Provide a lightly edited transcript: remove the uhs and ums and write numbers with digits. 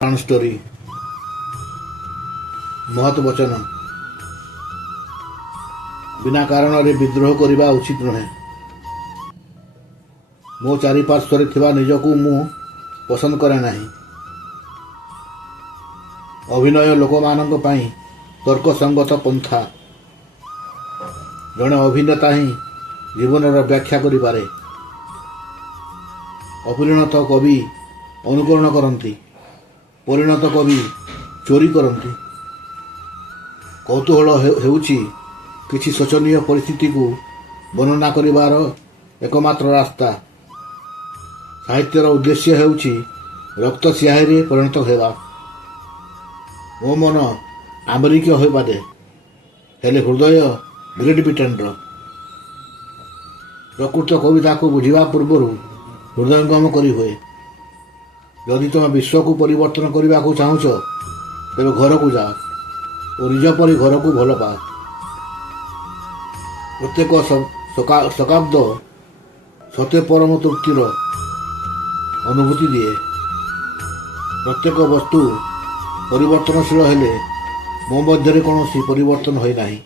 प्राण स्टोरी महत वचन बिना कारण विद्रोह करने उचित नुहे। मो चारिपार्श्व निजकू मु पसंद करे नहीं। अभिनय लोक मानक पई तर्कसंगत पंथा। जड़े अभिनेता ही जीवन व्याख्या करि पारे। अपरिणत कवि अनुकरण करती, परिणत कवि चोरी करती। कौतूहल हेउछि किछि शोचनीय परिस्थिति को वर्णना करिवार एकमात्र रास्ता। साहित्यर उद्देश्य हेउछि रक्त स्याही परिणत हेबा। मो मन आमेरिकीय होई पारे, हेले हृदय ग्रेट ब्रिटेनर। प्रकृत कविता को बुझिबा पूर्व हृदयंगम करी हुए। यदि तुम विश्व को परिवर्तन करने को चाहूच तेरे घर को जाओ और निज परी घर को भल पाओ। प्रत्येक शताब्द सत्य परम तृप्तिर अनुभूति दिए। प्रत्येक वस्तु परिवर्तनशील हेले मो मध्य कौन परिवर्तन होई नहीं।